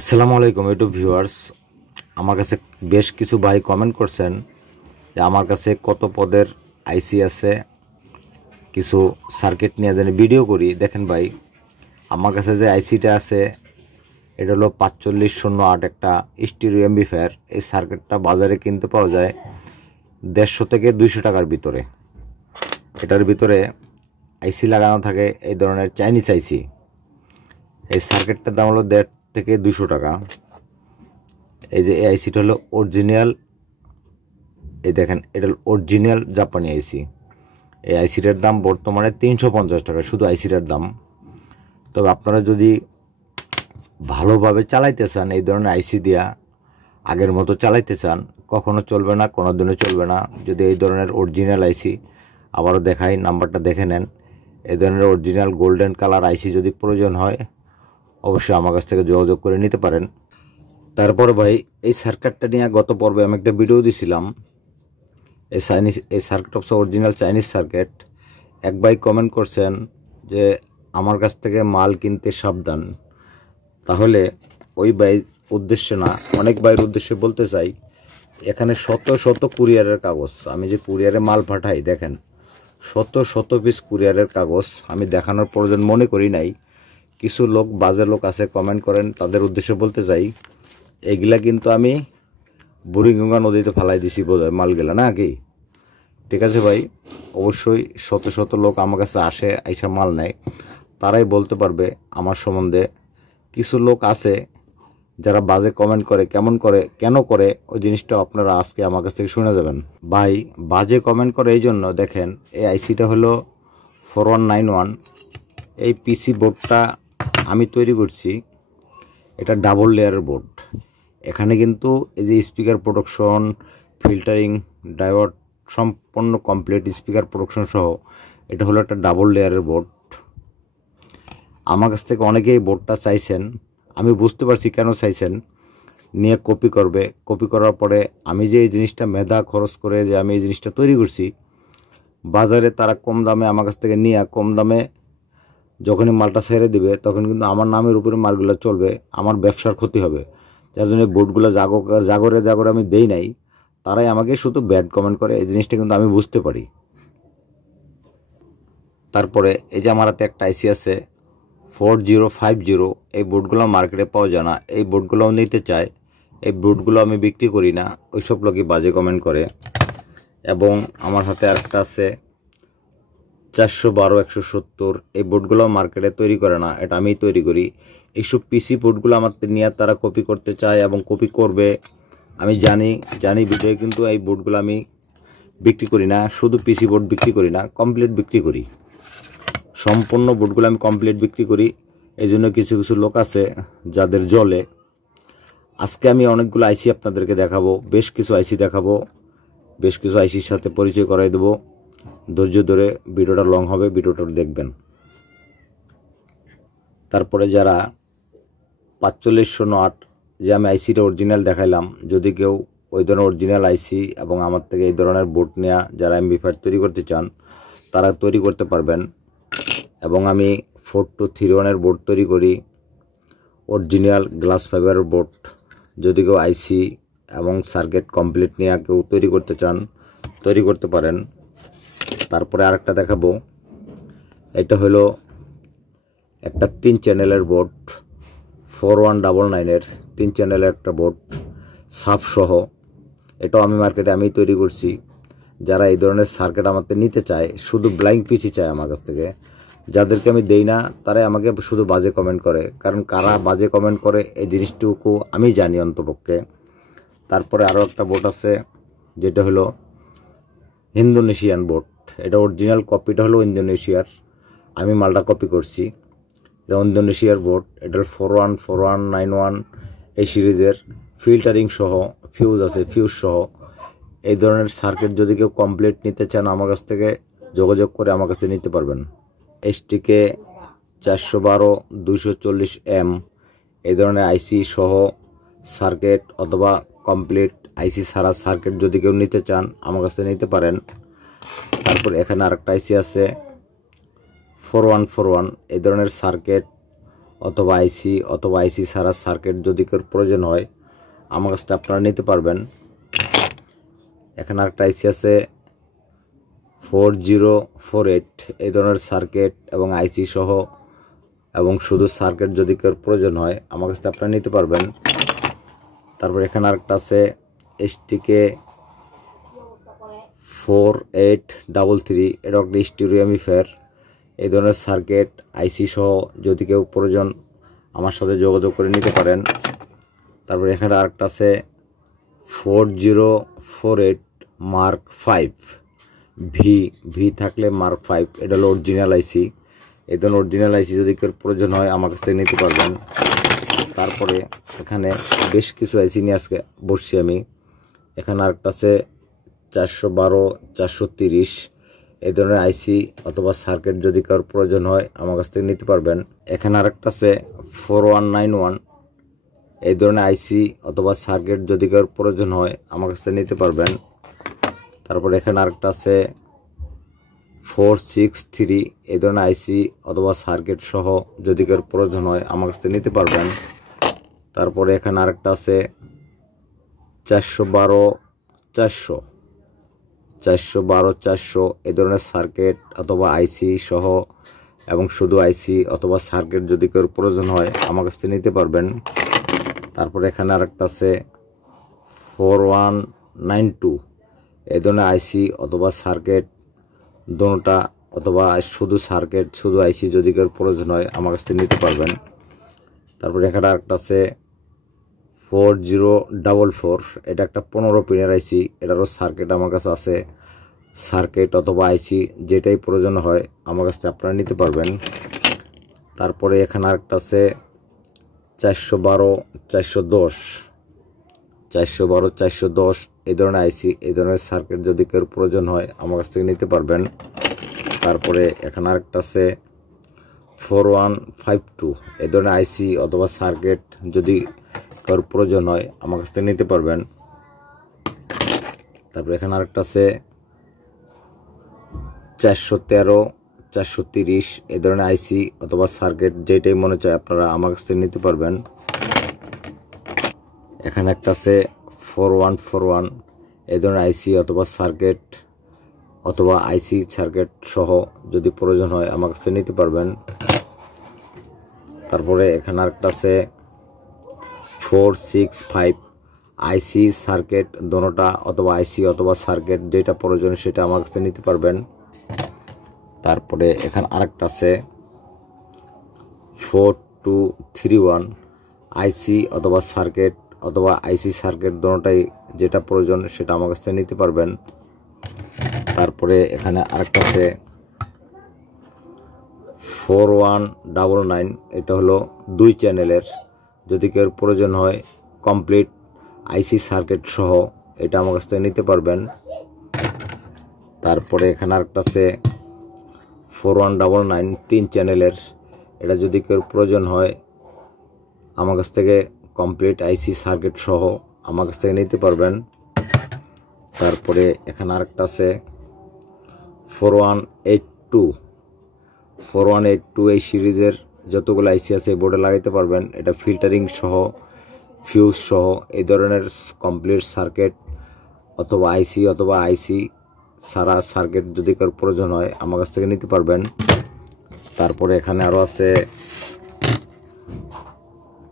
আসসালামু আলাইকুম YouTube viewers. আমার কাছে বেশ কিছু ভাই কমেন্ট করছেন যে আমার কাছে কত পদের আইসি আছে, কিছু সার্কিট নিয়ে যেন ভিডিও করি। দেখেন ভাই, আমার কাছে যে আইসিটা আছে এটা হলো 4508 একটা স্টিরিও এমপ্লিফায়ার। এই সার্কিটটা বাজারে কিনতে পাওয়া যায় 150 থেকে 200 টাকার ভিতরে। এটার ভিতরে আইসি লাগানো থাকে এই ধরনের চাইনিজ আইসি। এই সার্কিটটার দাম হলো 150 থেকে 200 টাকা। এই যে এই আইসিটা হলো অরিজিনাল, এই দেখেন এটা অরিজিনাল জাপানি আইসি। এই আইসিটার দাম বর্তমানে 350 টাকা শুধু আইসিটার দাম। তবে আপনারা যদি ভালোভাবে চালাইতে চান, এই ধরনের আইসি দিয়া আগের মতো চালাইতে চান, কখনো চলবে না, কোনো দিনও চলবে না। যদি এই ধরনের অরিজিনাল আইসি, আবারও দেখাই, নাম্বারটা দেখে নেন। এই ধরনের অরিজিনাল গোল্ডেন কালার আইসি যদি প্রয়োজন হয় অবশ্যই আমার কাছ থেকে যোগাযোগ করে নিতে পারেন। তারপরে ভাই, এই সার্কিটটা নিয়ে গত পর্বে আমি একটা ভিডিও দিছিলাম। এই সার্কিট হচ্ছে অরিজিনাল চাইনিজ সার্কিট। এক ভাই কমেন্ট করছেন যে আমার কাছ থেকে মাল কিনতে সাবধান। তাহলে ওই ভাই উদ্দেশ্যে না, অনেক ভাইয়ের উদ্দেশ্যে বলতে চাই, এখানে শত শত কুরিয়ারের কাগজ, আমি যে কুরিয়ারে মাল পাঠাই, দেখেন শত শত পিস কুরিয়ারের কাগজ। আমি দেখানোর প্রয়োজন মনে করি নাই। কিছু লোক, বাজে লোক আছে, কমেন্ট করেন, তাদের উদ্দেশ্যে বলতে চাই, এগুলা কিন্তু আমি বুড়িগঙ্গা নদীতে ফেলাই দিছি বোধহয় মালগুলা, না কি? ঠিক আছে ভাই, অবশ্যই শত শত লোক আমার কাছে আসে, আইসা মাল নেয়, তারাই বলতে পারবে আমার সম্বন্ধে। কিছু লোক আছে যারা বাজে কমেন্ট করে, কেমন করে, কেন করে, ওই জিনিসটা আপনারা আজকে আমার কাছ থেকে শুনে যাবেন। ভাই বাজে কমেন্ট করে এই জন্য, দেখেন এই আইসিটা হলো 4191। এই পিসি বোর্ডটা আমি তৈরি করছি, এটা ডাবল লেয়ারের বোর্ড। এখানে কিন্তু এই যে স্পিকার প্রোটেকশন, ফিল্টারিং, ডায়োড সম্পূর্ণ কমপ্লিট, স্পিকার প্রোটেকশন সহ এটা হলো একটা ডাবল লেয়ারের বোর্ড। আমার কাছ থেকে অনেকেই বোর্ডটা চাইছেন, আমি বুঝতে পারছি কেন চাইছেন। নিয়ে কপি করবে, কপি করার পরে আমি যে এই জিনিসটা মেধা খরচ করে যে আমি এই জিনিসটা তৈরি করছি, বাজারে তারা কম দামে আমার কাছ থেকে নিয়ে, কম দামে যখনই মালটা ছেড়ে দিবে তখন কিন্তু আমার নামের উপরে মালগুলো চলবে, আমার ব্যবসার ক্ষতি হবে। যার জন্য বোর্ডগুলো জাগরে জাগরে আমি দেই নাই, তারাই আমাকে শুধু ব্যাড কমেন্ট করে। এই জিনিসটা কিন্তু আমি বুঝতে পারি। তারপরে এই যে আমার হাতে একটা আইসি আছে 4050, এই বোর্ডগুলো মার্কেটে পাওয়া যায় না, এই বোর্ডগুলোও নিতে চায়। এই বোর্ডগুলো আমি বিক্রি করি না, ওইসব লোকই বাজে কমেন্ট করে। এবং আমার হাতে আরেকটা আছে 412-170, এই বোর্ডগুলো মার্কেটে তৈরি করে না, এটা আমিই তৈরি করি। এইসব পিসি বোর্ডগুলো আমার নিয়ে তারা কপি করতে চায় এবং কপি করবে, আমি জানি বিধে, কিন্তু এই বোর্ডগুলো আমি বিক্রি করি না। শুধু পিসি বোর্ড বিক্রি করি না, কমপ্লিট বিক্রি করি। সম্পূর্ণ বোর্ডগুলো আমি কমপ্লিট বিক্রি করি। এই জন্য কিছু কিছু লোক আছে যাদের জলে। আজকে আমি অনেকগুলো আইসি আপনাদেরকে দেখাবো, বেশ কিছু আইসি দেখাবো, বেশ কিছু আইসির সাথে পরিচয় করাই দেবো। ধৈর্য ধরে ভিডিওটা লং হবে, ভিডিওটা দেখবেন। তারপরে যারা 4508 যে আমি আইসিটা অরিজিনাল দেখাইলাম, যদি কেউ ওই ধরনের অরিজিনাল আইসি এবং আমার থেকে এই ধরনের বোর্ড নেওয়া যারা এমপ্লিফায়ার তৈরি করতে চান, তারা তৈরি করতে পারবেন। এবং আমি 4231-এর বোর্ড তৈরি করি, অরিজিনাল গ্লাস ফাইবারের বোর্ড। যদি কেউ আইসি এবং সার্কিট কমপ্লিট নিয়ে কেউ তৈরি করতে চান, তৈরি করতে পারেন। তারপরে আরেকটা দেখাবো, এটা হলো একটা 3 চ্যানেলের বোর্ড, 4199-এর 3 চ্যানেলের একটা বোর্ড, সাব সহ। এটাও আমি মার্কেটে আমি তৈরি করছি। যারা এই ধরনের সার্কিট আমার থেকে নিতে চায়, শুধু ব্লাইন্ড পিসি চায় আমার কাছ থেকে, যাদেরকে আমি দেই না, তারাই আমাকে শুধু বাজে কমেন্ট করে। কারণ কারা বাজে কমেন্ট করে এই জিনিসটুকু আমি জানি অন্তপক্ষে। তারপরে আরও একটা বোর্ড আছে যেটা হলো ইন্দোনেশিয়ান বোর্ড। এটা অরিজিনাল কপিটা হলো ইন্দোনেশিয়ার, আমি মালটা কপি করছি। এটা ইন্দোনেশিয়ার বোর্ড, এটার 414191 এই সিরিজের, ফিল্টারিং সহ, ফিউজ আছে, ফিউজ সহ। এই ধরনের সার্কিট যদি কেউ কমপ্লিট নিতে চান আমার কাছ থেকে যোগাযোগ করে আমার কাছে নিতে পারবেন। STK 412-240M এই ধরনের আইসি সহ সার্কিট অথবা কমপ্লিট আইসি ছাড়া সার্কিট যদি কেউ নিতে চান আমার কাছে নিতে পারেন। তারপর এখানে আরেকটা আইসি আছে 4141, এই ধরনের সার্কিট অথবা আইসি ছাড়া সার্কিট যদি কেউ প্রয়োজন হয় আমার কাছ থেকে আপনারা নিতে পারবেন। এখানে আরেকটা আইসি আছে 4048, এই ধরনের সার্কিট এবং আইসি সহ এবং শুধু সার্কিট যদি কেউ প্রয়োজন হয় আমার কাছ থেকে আপনারা নিতে পারবেন। তারপর এখানে আরেকটা আছে STK 4833, এটা একটা স্টিরিও অ্যাম্পলিফায়ার। এই ধরনের সার্কিট আইসি সহ যদি কেউ প্রয়োজন আমার সাথে যোগাযোগ করে নিতে পারেন। তারপর এখানে আরেকটা আছে 4048 মার্ক 5 ভি থাকলে মার্ক 5, এটা হলো অরিজিনাল আইসি। এই ধরনের অরিজিনাল আইসি যদি কেউ প্রয়োজন হয় আমার কাছ থেকে নিতে পারবেন। তারপরে এখানে বেশ কিছু আইসি নিয়ে আজকে বসছি আমি। এখানে আরেকটা আছে 412 430, এই ধরনের আইসি অথবা সার্কিট যদি কারোর প্রয়োজন হয় আমার কাছ থেকে নিতে পারবেন। এখানে আরেকটা আছে 4191, এই ধরনের আইসি অথবা সার্কিট যদি কারোর প্রয়োজন হয় আমার কাছ থেকে নিতে পারবেন। তারপর এখানে আরেকটা আছে 463, এই ধরনের আইসি অথবা সার্কিট সহ যদি কারোর প্রয়োজন হয় আমার কাছ থেকে নিতে পারবেন। তারপরে এখানে আরেকটা আছে 412 400, এই ধরনের সার্কিট অথবা আইসি সহ এবং শুধু আইসি অথবা সার্কিট যদি কেউ প্রয়োজন হয় আমার কাছ থেকে নিতে পারবেন। তারপরে এখানে আরেকটা আছে 4192, এই ধরনের আইসি অথবা সার্কিট দোনোটা অথবা শুধু সার্কিট শুধু আইসি যদি কেউ প্রয়োজন হয় আমার কাছ থেকে নিতে পারবেন। তারপরে এখানে আরেকটা আছে 4044, এটা একটা 15 পিনের আইসি, এটারও সার্কিট আমার কাছে আছে। সার্কিট অথবা আইসি যেটাই প্রয়োজন হয় আমার কাছ থেকে আপনারা নিতে পারবেন। তারপরে এখানে আরেকটা আছে 412 410, এই ধরনের আইসি এই ধরনের সার্কিট যদি কেউ প্রয়োজন হয় আমার কাছ থেকে নিতে পারবেন। তারপরে এখানে আরেকটা আছে 4152, এই ধরনের আইসি অথবা সার্কিট যদি কারোর প্রয়োজন হয় আমার কাছ থেকে নিতে পারবেন। তারপরে এখানে আরেকটা আছে 413 430, এই ধরনের আইসি অথবা সার্কিট যেটাই মনে চায় আপনারা আমার কাছ থেকে নিতে পারবেন। এখানে একটা আছে 4141, এই ধরনের আইসি অথবা সার্কিট অথবা আইসি সার্কিট সহ যদি প্রয়োজন হয় আমার কাছ থেকে নিতে পারবেন। তারপরে এখানে আরেকটা আছে 465, আইসি সার্কিট দোনোটা অথবা আইসি অথবা সার্কিট যেটা প্রয়োজন সেটা আমার কাছে নিতে পারবেন। তারপরে এখানে আরেকটা আছে 4231, আইসি অথবা সার্কিট অথবা আইসি সার্কিট দোনোটাই যেটা প্রয়োজন সেটা আমার কাছ থেকে নিতে পারবেন। তারপরে এখানে আরেকটা আছে 4199, এটা হলো 2 চ্যানেলের, যদি কেউ প্রয়োজন হয় কমপ্লিট আইসি সার্কিট সহ এটা আমার কাছ থেকে নিতে পারবেন। তারপরে এখানে আরেকটা আছে 4199 3 চ্যানেলের, এটা যদি কেউ প্রয়োজন হয় আমার কাছ থেকে কমপ্লিট আইসি সার্কিট সহ আমার কাছ থেকে নিতে পারবেন। তারপরে এখানে আরেকটা আছে 4182, এই সিরিজের যতগুলো আইসি আছে বোর্ডে লাগাইতে পারবেন। এটা ফিল্টারিং সহ ফিউজ সহ এই ধরনের কমপ্লিট সার্কিট অথবা আইসি সারা সার্কিট যদি কারোর প্রয়োজন হয় আমার কাছ থেকে নিতে পারবেন। তারপরে এখানে আরও আছে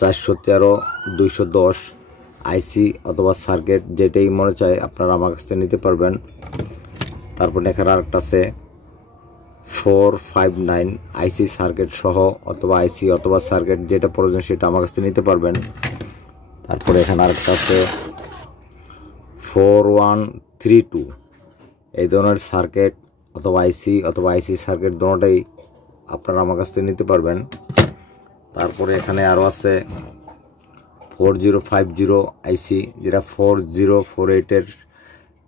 413 210, আইসি অথবা সার্কিট যেটাই মনে চায় আপনারা আমার কাছ থেকে নিতে পারবেন। তারপরে এখানে আরেকটা আছে 459, আইসি সার্কিট সহ অথবা আইসি অথবা সার্কিট যেটা প্রয়োজন সেটা আমার কাছ থেকে নিতে পারবেন। তারপরে এখানে আরেকটা আছে 4132, এই ধরনের সার্কিট অথবা আইসি সার্কিট দোনোটাই আপনারা আমার কাছ থেকে নিতে পারবেন। তারপরে এখানে আরও আছে 4050 আইসি, যেটা 4048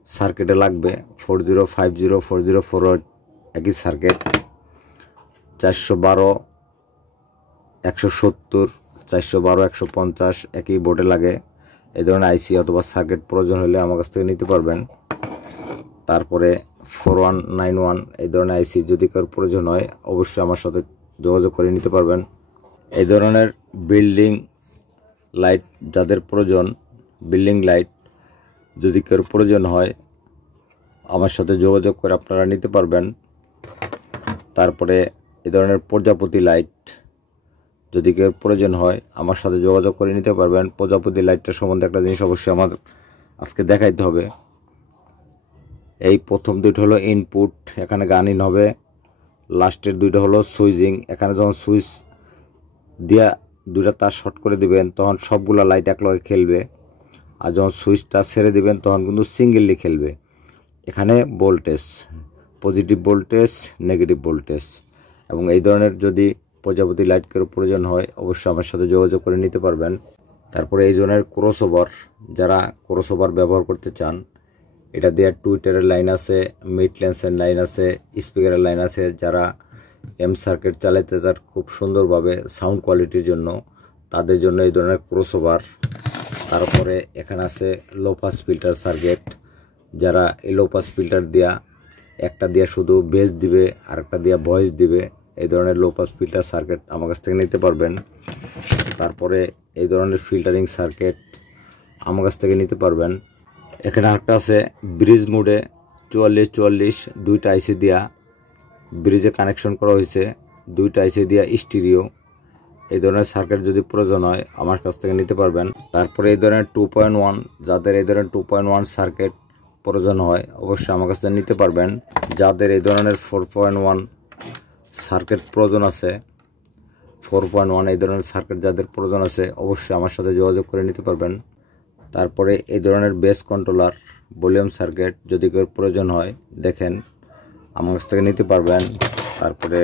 সার্কিটে লাগবে। 4050 4048 একই সার্কিট। 412 170 412 150 একই বোর্ডে লাগে। এই ধরনের আইসি অথবা সার্কিট প্রয়োজন হলে আমার কাছ থেকে নিতে পারবেন। তারপরে 4191, এই ধরনের আইসি যদি কারোর প্রয়োজন হয় অবশ্যই আমার সাথে যোগাযোগ করে নিতে পারবেন। এই ধরনের বিল্ডিং লাইট যাদের প্রয়োজন, বিল্ডিং লাইট যদি কেউ প্রয়োজন হয় আমার সাথে যোগাযোগ করে আপনারা নিতে পারবেন। তারপরে এই ধরনের প্রজাপতি লাইট যদি কেউ প্রয়োজন হয় আমার সাথে যোগাযোগ করে নিতে পারবেন। প্রজাপতি লাইটটার সম্বন্ধে একটা জিনিস অবশ্যই আমার আজকে দেখাইতে হবে। এই প্রথম দুইটা হলো ইনপুট, এখানে গান ইন হবে। লাস্টের দুইটা হলো সুইচিং, এখানে যখন সুইচ দিয়া দুইটা তার শর্ট করে দিবেন তখন সবগুলা লাইট একলগে খেলবে, আর যখন সুইচটা ছেড়ে দিবেন তখন কিন্তু সিঙ্গেললি খেলবে। এখানে voltage, positive voltage, negative voltage. এবং এই ধরনের যদি প্রজাপতি লাইটের প্রয়োজন হয় অবশ্যই আমার সাথে যোগাযোগ করে নিতে পারবেন। তারপরে এই ধরনের ক্রসওভার, যারা ক্রসওভার ব্যবহার করতে চান, এটা দিয়ে টুইটারের লাইন আছে, মিড লেন্সের লাইন আছে, স্পিকারের লাইন আছে। যারা এম সার্কিট চালাতে চান খুব সুন্দরভাবে সাউন্ড কোয়ালিটির জন্য, তাদের জন্য এই ধরনের ক্রসওভার। তারপরে এখানে আছে লো পাস ফিল্টার সার্কিট, যারা এই লো পাস ফিল্টার দিয়া একটা দিয়া শুধু বেস দিবে আর একটা দিয়া ভয়েস দিবে, এই ধরনের লো পাস ফিল্টার সার্কিট আমার কাছ থেকে নিতে পারবেন। তারপরে এই ধরনের ফিল্টারিং সার্কিট আমার কাছ থেকে নিতে পারবেন। এখানে আরেকটা আছে ব্রিজ মোডে 4444, দুইটা আইসি দিয়া ব্রিজে কানেকশন করা হয়েছে, দুইটা আইসি দিয়া স্টিরিও। এই ধরনের সার্কিট যদি প্রয়োজন হয় আমার কাছ থেকে নিতে পারবেন। তারপরে এই ধরনের 2.1, যাদের এই ধরনের 2.1 সার্কিট প্রয়োজন হয় অবশ্যই আমার কাছ থেকে নিতে পারবেন। যাদের এই ধরনের 4.1 সার্কিট প্রয়োজন আছে, 4.1 এই ধরনের সার্কিট যাদের প্রয়োজন আছে অবশ্যই আমার সাথে যোগাযোগ করে নিতে পারবেন। তারপরে এই ধরনের বেস কন্ট্রোলার, ভলিউম সার্কিট যদি কেউ প্রয়োজন হয় দেখেন আমার কাছ থেকে নিতে পারবেন। তারপরে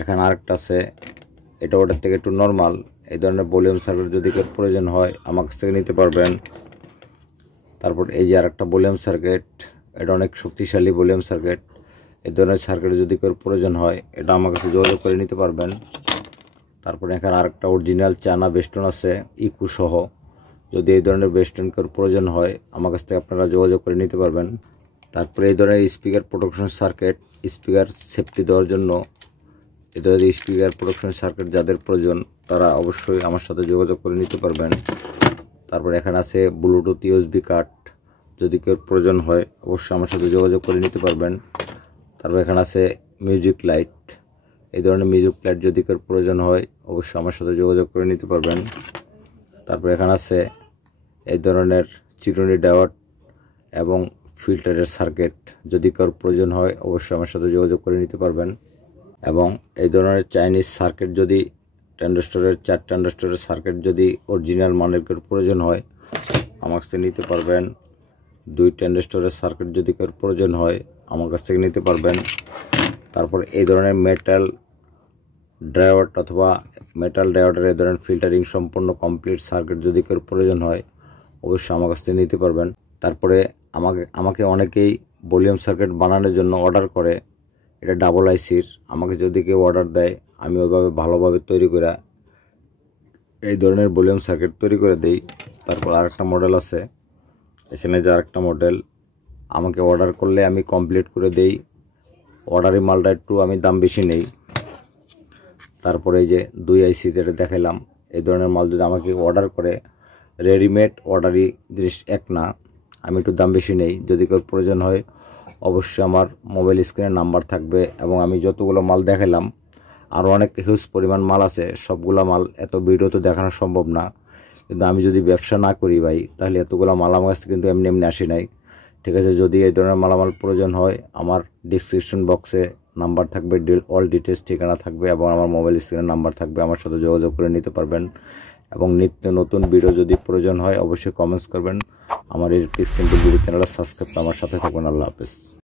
এখানে আরেকটা আছে, এটা ওটার থেকে একটু নর্মাল। এই ধরনের ভলিউম সার্কিট যদি কেউ প্রয়োজন হয় আমার কাছ থেকে নিতে পারবেন। তারপর এই যে আরেকটা ভলিউম সার্কিট, এটা অনেক শক্তিশালী ভলিউম সার্কিট। এই ধরনের সার্কিট যদি কেউ প্রয়োজন হয় এটা আমার কাছে যোগাযোগ করে নিতে পারবেন। তারপরে এখানে আরেকটা অরিজিনাল চায়না বেস্টন আছে ইকু সহ, যদি এই ধরনের বেস্টন কেউ প্রয়োজন হয় আমার কাছ থেকে আপনারা যোগাযোগ করে নিতে পারবেন। তারপরে এই ধরনের speaker protection circuit, speaker safety দেওয়ার জন্য এই ধরনের স্পিকার প্রোটেকশন সার্কিট যাদের প্রয়োজন তারা অবশ্যই আমার সাথে যোগাযোগ করে নিতে পারবেন। তারপর এখানে আছে ব্লুটুথ ইউএসবি কার্ড, যদি কেউ প্রয়োজন হয় অবশ্যই আমার সাথে যোগাযোগ করে নিতে পারবেন। তারপর এখানে আছে মিউজিক লাইট, এই ধরনের মিউজিক লাইট যদি কেউ প্রয়োজন হয় অবশ্যই আমার সাথে যোগাযোগ করে নিতে পারবেন। তারপর এখানে আছে এই ধরনের চিরুনি ডায়োড এবং ফিল্টারের সার্কিট, যদি কারোর প্রয়োজন হয় অবশ্যই আমার সাথে যোগাযোগ করে নিতে পারবেন। এবং এই ধরনের চাইনিজ সার্কিট যদি ট্রানজিস্টরের 4 ট্রানজিস্টরের সার্কিট যদি অরিজিনাল মানের কেউ প্রয়োজন হয় আমার কাছ থেকে নিতে পারবেন। 2 ট্রানজিস্টরের সার্কিট যদি কেউ প্রয়োজন হয় আমার কাছ থেকে নিতে পারবেন। তারপর এই ধরনের মেটাল ডায়োড অথবা মেটাল ডায়োডের এই ধরনের ফিল্টারিং সম্পূর্ণ কমপ্লিট সার্কিট যদি কেউ প্রয়োজন হয় অবশ্যই আমার কাছ থেকে নিতে পারবেন। তারপরে আমাকে অনেকেই ভলিউম সার্কিট বানানোর জন্য অর্ডার করে, এটা ডাবল আইসির। আমাকে যদি কেউ অর্ডার দেয় আমি ওইভাবে ভালোভাবে তৈরি করে এই ধরনের ভলিউম সার্কিট তৈরি করে দেই। তারপর আরেকটা মডেল আছে, এখানে যে আরেকটা মডেল আমাকে অর্ডার করলে আমি কমপ্লিট করে দেই। অর্ডারি মালটা একটু আমি দাম বেশি নেই। তারপরে এই যে 2 আইসি যেটা দেখালাম, এই ধরনের মাল যদি আমাকে অর্ডার করে, রেডিমেড অর্ডারি জিনিস এক না, আমি একটু দাম বেশি নেই। যদি কেউ প্রয়োজন হয় অবশ্যই আমার মোবাইল স্ক্রিনে নাম্বার থাকবে। এবং আমি যতগুলো মাল দেখালাম আরও অনেক হিউজ পরিমাণ মাল আছে, সবগুলো মাল এত ভিডিও তো দেখানো সম্ভব না। কিন্তু আমি যদি ব্যবসা না করি ভাই তাহলে এতগুলো মাল আমার কাছে কিন্তু এমনি এমনি আসি নাই, ঠিক আছে। যদি এই ধরনের মালামাল প্রয়োজন হয় আমার ডিসক্রিপশন বক্সে নাম্বার থাকবে, অল ডিটেলস ঠিকানা থাকবে এবং আমার মোবাইল স্ক্রিনের নাম্বার থাকবে, আমার সাথে যোগাযোগ করে নিতে পারবেন। এবং নিত্য নতুন ভিডিও যদি প্রয়োজন হয় অবশ্যই কমেন্টস করবেন। আমার এই সিম্পল ভিডিও চ্যানেলটা সাবস্ক্রাইব করে আমার সাথে থাকবেন। আল্লাহ হাফেজ।